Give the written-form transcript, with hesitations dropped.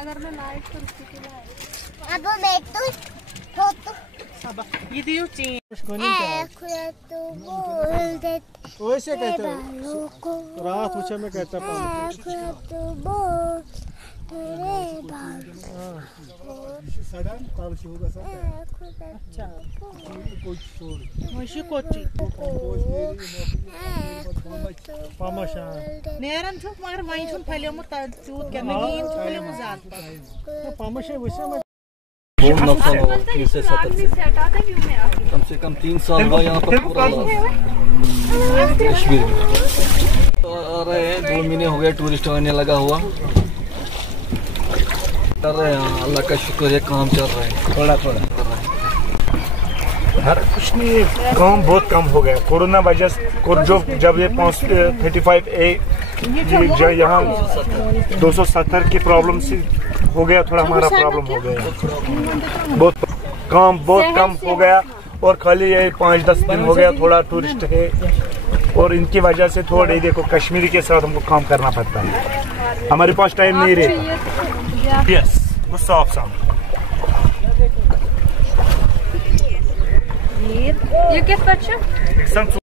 अब बैठो फोटो ये दियो चीन वैसे कहते हैं रात मुझे में कहता नेरन छु मगर वहीं छु फैलियोमुत चूत के नगीन छु फैलियोमुत ज्यादा पामशे वैसे में बहुत नुकसान होगा 30 से 70 कम से कम 3 साल हुआ यहाँ पर पूरा कश्मीर में तो आ रहे हैं 2 महीने हो गए टूरिस्ट आने लगा हुआ कर रहे हैं अल्लाह का शुक्र है काम चल रहा है थोड़ा थोड़ा हर कुछ नहीं काम बहुत कम हो गया कोरोना वजह से जब ये 35A यहाँ 270 की प्रॉब्लम से हो गया थोड़ा हमारा प्रॉब्लम हो गया बहुत काम बहुत कम हो गया और खाली ये 5-10 दिन हो गया थोड़ा टूरिस्ट है और इनकी वजह से थोड़े देखो कश्मीरी के साथ हमको काम करना पड़ता है हमारे पास टाइम नहीं रहता यस वो साफ ये किस